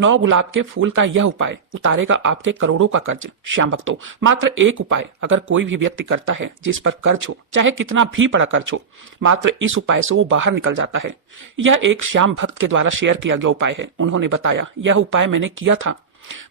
9 गुलाब के फूल का यह उपाय उतारेगा आपके करोड़ों का कर्ज। श्याम भक्तों, मात्र एक उपाय अगर कोई भी व्यक्ति करता है जिस पर कर्ज हो, चाहे कितना भी बड़ा कर्ज हो, मात्र इस उपाय से वो बाहर निकल जाता है। यह एक श्याम भक्त के द्वारा शेयर किया गया उपाय है। उन्होंने बताया, यह उपाय मैंने किया था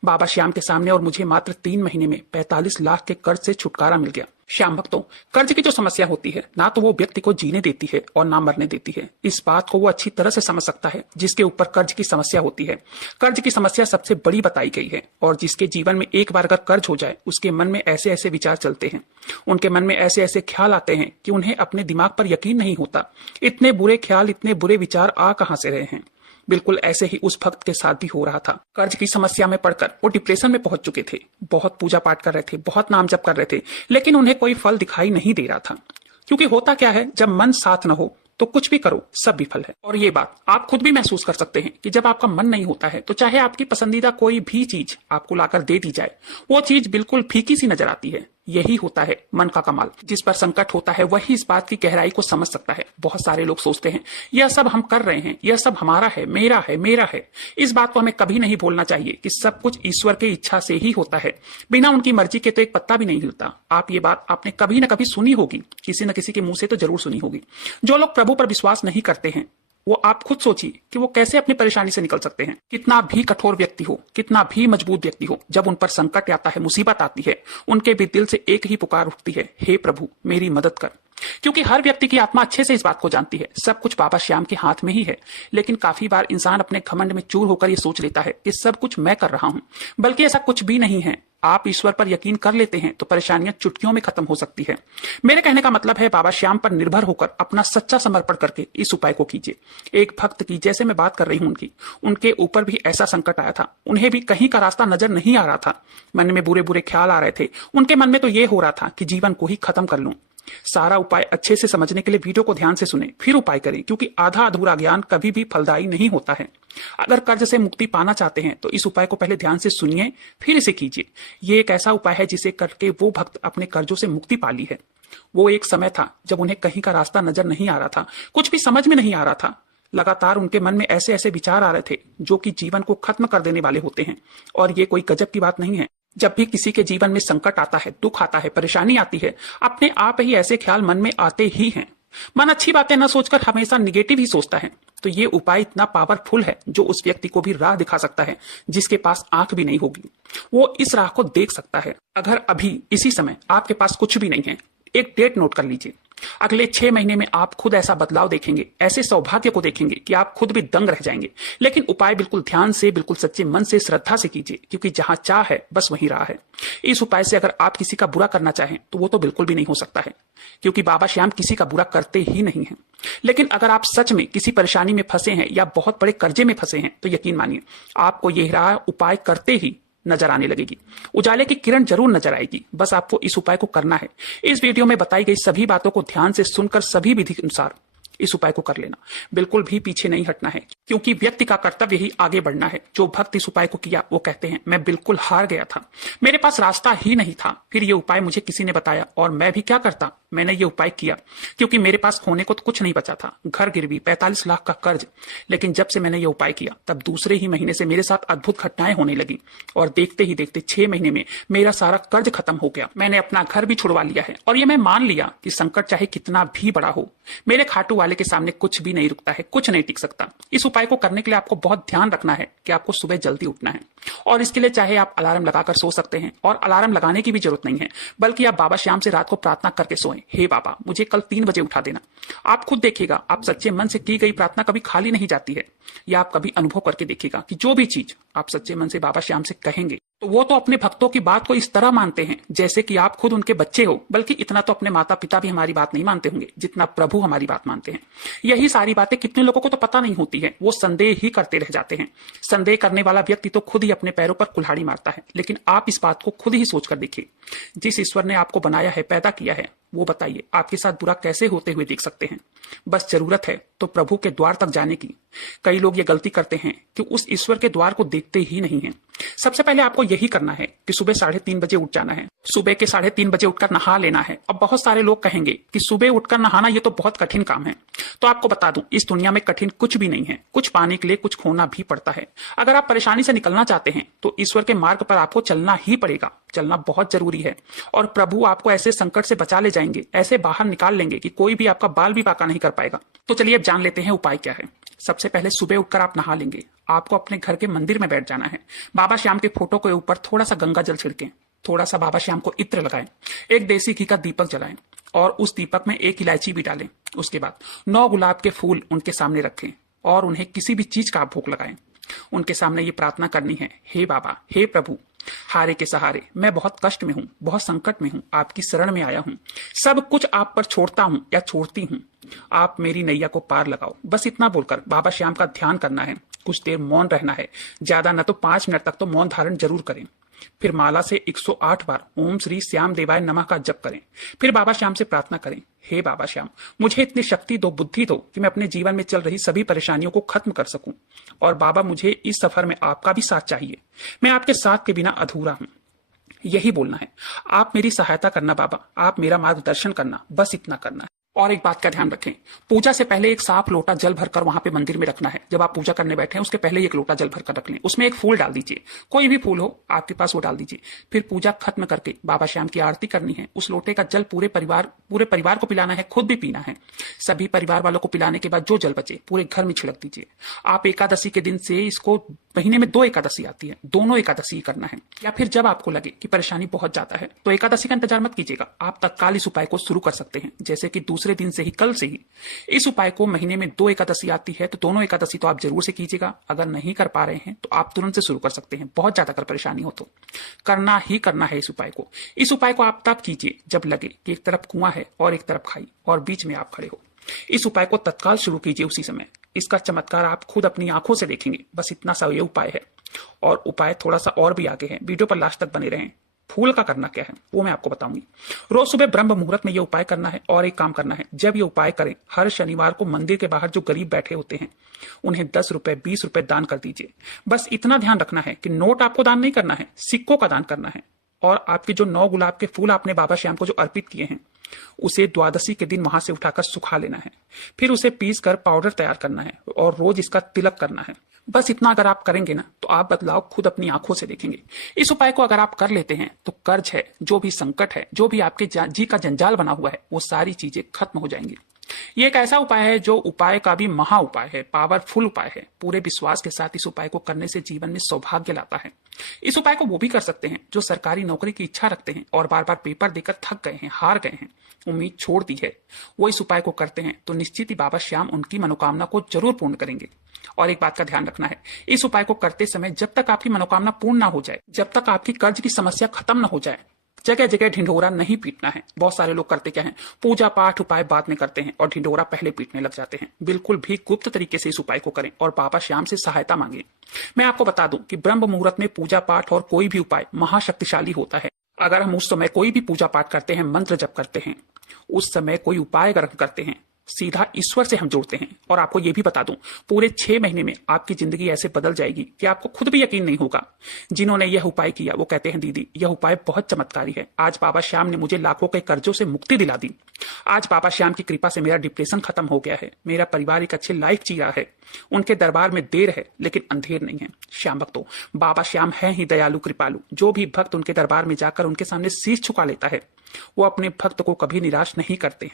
बाबा श्याम के सामने और मुझे मात्र 3 महीने में 45 लाख के कर्ज से छुटकारा मिल गया। श्याम भक्तों, कर्ज की जो समस्या होती है ना तो वो व्यक्ति को जीने देती है और ना मरने देती है। इस बात को वो अच्छी तरह से समझ सकता है जिसके ऊपर कर्ज की समस्या होती है। कर्ज की समस्या सबसे बड़ी बताई गई है और जिसके जीवन में एक बार अगर कर्ज हो जाए, उसके मन में ऐसे ऐसे विचार चलते हैं, उनके मन में ऐसे ऐसे ख्याल आते हैं कि उन्हें अपने दिमाग पर यकीन नहीं होता। इतने बुरे ख्याल, इतने बुरे विचार आ कहां से रहे हैं। बिल्कुल ऐसे ही उस भक्त के साथ भी हो रहा था। कर्ज की समस्या में पड़कर वो डिप्रेशन में पहुंच चुके थे। बहुत पूजा पाठ कर रहे थे, बहुत नाम जप कर रहे थे, लेकिन उन्हें कोई फल दिखाई नहीं दे रहा था। क्योंकि होता क्या है, जब मन साथ न हो तो कुछ भी करो सब विफल है। और ये बात आप खुद भी महसूस कर सकते हैं कि जब आपका मन नहीं होता है तो चाहे आपकी पसंदीदा कोई भी चीज आपको लाकर दे दी जाए, वो चीज बिल्कुल फीकी सी नजर आती है। यही होता है मन का कमाल। जिस पर संकट होता है वही इस बात की गहराई को समझ सकता है। बहुत सारे लोग सोचते हैं यह सब हम कर रहे हैं, यह सब हमारा है, मेरा है, मेरा है। इस बात को हमें कभी नहीं भूलना चाहिए कि सब कुछ ईश्वर की इच्छा से ही होता है। बिना उनकी मर्जी के तो एक पत्ता भी नहीं हिलता। आप ये बात आपने कभी ना कभी सुनी होगी, किसी न किसी के मुंह से तो जरूर सुनी होगी। जो लोग प्रभु पर विश्वास नहीं करते हैं, वो आप खुद सोचिए कि वो कैसे अपनी परेशानी से निकल सकते हैं। कितना भी कठोर व्यक्ति हो, कितना भी मजबूत व्यक्ति हो, जब उन पर संकट आता है, मुसीबत आती है, उनके भी दिल से एक ही पुकार उठती है, हे प्रभु मेरी मदद कर। क्योंकि हर व्यक्ति की आत्मा अच्छे से इस बात को जानती है, सब कुछ बाबा श्याम के हाथ में ही है। लेकिन काफी बार इंसान अपने घमंड में चूर होकर ये सोच लेता है कि सब कुछ मैं कर रहा हूं, बल्कि ऐसा कुछ भी नहीं है। आप ईश्वर पर यकीन कर लेते हैं तो परेशानियां चुटकियों में खत्म हो सकती है। मेरे कहने का मतलब है, बाबा श्याम पर निर्भर होकर अपना सच्चा समर्पण करके इस उपाय को कीजिए। एक भक्त की जैसे मैं बात कर रही हूं, उनके ऊपर भी ऐसा संकट आया था। उन्हें भी कहीं का रास्ता नजर नहीं आ रहा था। मन में बुरे बुरे ख्याल आ रहे थे। उनके मन में तो ये हो रहा था कि जीवन को ही खत्म कर लूं। सारा उपाय अच्छे से समझने के लिए वीडियो को ध्यान से सुने, फिर उपाय करें, क्योंकि आधा अधूरा ज्ञान कभी भी फलदायी नहीं होता है। अगर कर्ज से मुक्ति पाना चाहते हैं तो इस उपाय को पहले ध्यान से सुनिए, फिर इसे कीजिए। ये एक ऐसा उपाय है जिसे करके वो भक्त अपने कर्जों से मुक्ति पाली है। वो एक समय था जब उन्हें कहीं का रास्ता नजर नहीं आ रहा था, कुछ भी समझ में नहीं आ रहा था। लगातार उनके मन में ऐसे ऐसे विचार आ रहे थे जो कि जीवन को खत्म कर देने वाले होते हैं। और ये कोई गजब की बात नहीं है। जब भी किसी के जीवन में संकट आता है, दुख आता है, परेशानी आती है, अपने आप ही ऐसे ख्याल मन में आते ही हैं। मन अच्छी बातें न सोचकर हमेशा निगेटिव ही सोचता है। तो ये उपाय इतना पावरफुल है जो उस व्यक्ति को भी राह दिखा सकता है जिसके पास आंख भी नहीं होगी। वो इस राह को देख सकता है। अगर अभी इसी समय आपके पास कुछ भी नहीं है, एक डेट नोट कर लीजिए। अगले 6 महीने में आप खुद ऐसा बदलाव देखेंगे, ऐसे सौभाग्य को देखेंगे कि आप खुद भी दंग रह जाएंगे। लेकिन उपाय बिल्कुल ध्यान से, बिल्कुल सच्चे मन से, श्रद्धा से कीजिए, क्योंकि जहां चाह है बस वहीं राह है। इस उपाय से अगर आप किसी का बुरा करना चाहें तो वो तो बिल्कुल भी नहीं हो सकता है, क्योंकि बाबा श्याम किसी का बुरा करते ही नहीं है। लेकिन अगर आप सच में किसी परेशानी में फंसे हैं या बहुत बड़े कर्जे में फंसे हैं तो यकीन मानिए आपको यह राह उपाय करते ही नजर आने लगेगी। उजाले की किरण जरूर नजर आएगी। बस आपको इस उपाय को करना है। इस वीडियो में बताई गई सभी बातों को ध्यान से सुनकर सभी विधि के अनुसार इस उपाय को कर लेना। बिल्कुल भी पीछे नहीं हटना है, क्योंकि व्यक्ति का कर्तव्य ही आगे बढ़ना है। जो भक्त इस उपाय को किया वो कहते हैं, मैं बिल्कुल हार गया था, मेरे पास रास्ता ही नहीं था। फिर ये उपाय मुझे किसी ने बताया और मैं भी क्या करता, मैंने ये उपाय किया, क्योंकि मेरे पास खोने को तो कुछ नहीं बचा था। घर गिरवी, 45 लाख का कर्ज। लेकिन जब से मैंने ये उपाय किया तब दूसरे ही महीने से मेरे साथ अद्भुत घटनाएं होने लगी और देखते ही देखते 6 महीने में मेरा सारा कर्ज खत्म हो गया। मैंने अपना घर भी छुड़वा लिया है और ये मैं मान लिया कि संकट चाहे कितना भी बड़ा हो, मेरे खाटू वाले के सामने कुछ भी नहीं रुकता है, कुछ नहीं टिक सकता। इस उपाय को करने के लिए आपको बहुत ध्यान रखना है कि आपको सुबह जल्दी उठना है। और इसके लिए चाहे आप अलार्म लगाकर सो सकते हैं, और अलार्म लगाने की भी जरूरत नहीं है, बल्कि आप बाबा श्याम से रात को प्रार्थना करके सोएं, हे बाबा मुझे कल 3 बजे उठा देना। आप खुद देखिएगा, आप सच्चे मन से की गई प्रार्थना कभी खाली नहीं जाती है। या आप कभी अनुभव करके देखिएगा कि जो भी चीज आप सच्चे मन से बाबा श्याम से कहेंगे तो वो तो अपने भक्तों की बात को इस तरह मानते हैं जैसे कि आप खुद उनके बच्चे हो। बल्कि इतना तो अपने माता पिता भी हमारी बात नहीं मानते होंगे जितना प्रभु हमारी बात मानते हैं। यही सारी बातें कितने लोगों को तो पता नहीं होती है, वो संदेह ही करते रह जाते हैं। संदेह करने वाला व्यक्ति तो खुद ही अपने पैरों पर कुल्हाड़ी मारता है। लेकिन आप इस बात को खुद ही सोच कर देखिए, जिस ईश्वर ने आपको बनाया है, पैदा किया है, वो बताइए आपके साथ बुरा कैसे होते हुए देख सकते हैं। बस जरूरत है तो प्रभु के द्वार तक जाने की। कई लोग ये गलती करते हैं कि उस ईश्वर के द्वार को देखते ही नहीं हैं। सबसे पहले आपको यही करना है कि सुबह 3:30 बजे उठ जाना है। सुबह के 3:30 बजे उठकर नहा लेना है। अब बहुत सारे लोग कहेंगे कि सुबह उठकर नहाना ये तो बहुत कठिन काम है। तो आपको बता दूं, इस दुनिया में कठिन कुछ भी नहीं है। कुछ पाने के लिए कुछ खोना भी पड़ता है। अगर आप परेशानी से निकलना चाहते हैं तो ईश्वर के मार्ग पर आपको चलना ही पड़ेगा। चलना बहुत जरूरी है और प्रभु आपको ऐसे संकट से बचा ले जाएंगे, ऐसे बाहर निकाल लेंगे कि कोई भी आपका बाल भी पाका नहीं कर पाएगा। तो चलिए अब जान लेते हैं उपाय क्या है। सबसे पहले सुबह उठकर आप नहा लेंगे। आपको अपने घर के मंदिर में बैठ जाना है। बाबा श्याम के फोटो के ऊपर थोड़ा सा गंगा जल छिड़कें, थोड़ा सा बाबा श्याम को इत्र लगाएं, एक देसी घी का दीपक जलाएं और उस दीपक में 1 इलायची भी डालें। उसके बाद 9 गुलाब के फूल उनके सामने रखें और उन्हें किसी भी चीज का आप भोग लगाएं। उनके सामने ये प्रार्थना करनी है, हे बाबा, हे प्रभु, हारे के सहारे मैं बहुत कष्ट में हूं, बहुत संकट में हूं, आपकी शरण में आया हूं, सब कुछ आप पर छोड़ता हूं या छोड़ती हूं, आप मेरी नैया को पार लगाओ। बस इतना बोलकर बाबा श्याम का ध्यान करना है। कुछ देर मौन रहना है, ज्यादा न तो 5 मिनट तक तो मौन धारण जरूर करें। फिर माला से 108 बार ओम श्री श्याम देवाय नमः का जप करें। फिर बाबा श्याम से प्रार्थना करें, हे बाबा श्याम, मुझे इतनी शक्ति दो, बुद्धि दो कि मैं अपने जीवन में चल रही सभी परेशानियों को खत्म कर सकूं। और बाबा, मुझे इस सफर में आपका भी साथ चाहिए। मैं आपके साथ के बिना अधूरा हूं। यही बोलना है। आप मेरी सहायता करना बाबा, आप मेरा मार्गदर्शन करना, बस इतना करना है। और एक बात का ध्यान रखें, पूजा से पहले एक साफ लोटा जल भरकर वहां पे मंदिर में रखना है। जब आप पूजा करने बैठे हैं उसके पहले एक लोटा जल भरकर रख लें। उसमें एक फूल डाल दीजिए, कोई भी फूल हो आपके पास वो डाल दीजिए। फिर पूजा खत्म करके बाबा श्याम की आरती करनी है। उस लोटे का जल पूरे परिवार को पिलाना है, खुद भी पीना है। सभी परिवार वालों को पिलाने के बाद जो जल बचे पूरे घर में छिड़क दीजिए। आप एकादशी के दिन से इसको, महीने में 2 एकादशी आती है, दोनों एकादशी करना है। या फिर जब आपको लगे कि परेशानी बहुत ज्यादा है तो एकादशी का इंतजार मत कीजिएगा, आप तत्काल इस उपाय को शुरू कर सकते हैं। जैसे कि दूसरे दिन से ही, कल से ही इस उपाय को, महीने में 2 एकादशी आती है तो दोनों एकादशी तो आप जरूर से कीजिएगा। अगर नहीं कर पा रहे हैं तो आप तुरंत से शुरू कर सकते हैं। बहुत ज्यादा अगर परेशानी हो तो करना ही करना है इस उपाय को। इस उपाय को आप तब कीजिए जब लगे कि एक तरफ कुआं है और एक तरफ खाई और बीच में आप खड़े हो। इस उपाय को तत्काल शुरू कीजिए उसी समय। इसका चमत्कार आप खुद अपनी आंखों से देखेंगे। बस इतना सा ये उपाय है। और उपाय थोड़ा सा और भी आगे है, वीडियो पर लास्ट तक बने रहें। फूल का करना क्या है वो मैं आपको बताऊंगी। रोज सुबह ब्रह्म मुहूर्त में ये उपाय करना है। और एक काम करना है, जब ये उपाय करें हर शनिवार को मंदिर के बाहर जो गरीब बैठे होते हैं उन्हें 10 रुपए 20 रुपए दान कर दीजिए। बस इतना ध्यान रखना है कि नोट आपको दान नहीं करना है, सिक्कों का दान करना है। और आपके जो 9 गुलाब के फूल आपने बाबा श्याम को जो अर्पित किए हैं उसे द्वादशी के दिन वहां से उठाकर सुखा लेना है। फिर उसे पीस कर पाउडर तैयार करना है और रोज इसका तिलक करना है। बस इतना अगर आप करेंगे ना तो आप बदलाव खुद अपनी आंखों से देखेंगे। इस उपाय को अगर आप कर लेते हैं तो कर्ज है, जो भी संकट है, जो भी आपके जी का जंजाल बना हुआ है, वो सारी चीजें खत्म हो जाएंगी। ये एक ऐसा उपाय है जो उपाय का भी महा उपाय है, पावरफुल उपाय है। पूरे विश्वास के साथ इस उपाय को करने से जीवन में सौभाग्य लाता है। इस उपाय को वो भी कर सकते हैं जो सरकारी नौकरी की इच्छा रखते हैं और बार बार पेपर देकर थक गए हैं, हार गए हैं, उम्मीद छोड़ दी है। वो इस उपाय को करते हैं तो निश्चित ही बाबा श्याम उनकी मनोकामना को जरूर पूर्ण करेंगे। और एक बात का ध्यान रखना है, इस उपाय को करते समय जब तक आपकी मनोकामना पूर्ण ना हो जाए, जब तक आपकी कर्ज की समस्या खत्म ना हो जाए, जगह जगह ढिंढोरा नहीं पीटना है। बहुत सारे लोग करते क्या है, पूजा पाठ उपाय बाद में करते हैं और ढिंढोरा पहले पीटने लग जाते हैं। बिल्कुल भी गुप्त तरीके से इस उपाय को करें और बाबा श्याम से सहायता मांगे। मैं आपको बता दूं कि ब्रह्म मुहूर्त में पूजा पाठ और कोई भी उपाय महाशक्तिशाली होता है। अगर हम उस समय कोई भी पूजा पाठ करते हैं, मंत्र जप करते हैं, उस समय कोई उपाय अगर करते हैं, सीधा ईश्वर से हम जोड़ते हैं। और आपको यह भी बता दूं, पूरे 6 महीने में आपकी जिंदगी ऐसे बदल जाएगी कि आपको खुद भी यकीन नहीं होगा। जिन्होंने यह उपाय किया वो कहते हैं, दीदी यह उपाय बहुत चमत्कारी है। आज बाबा श्याम ने मुझे लाखों के कर्जों से मुक्ति दिला दी। आज बाबा श्याम की कृपा से मेरा डिप्रेशन खत्म हो गया है। मेरा परिवार एक अच्छी लाइफ जी रहा है। उनके दरबार में देर है लेकिन अंधेर नहीं है। श्याम भक्तों, बाबा श्याम है ही दयालु कृपालु। जो भी भक्त उनके दरबार में जाकर उनके सामने शीश झुका लेता है वो अपने भक्त को कभी निराश नहीं करते हैं।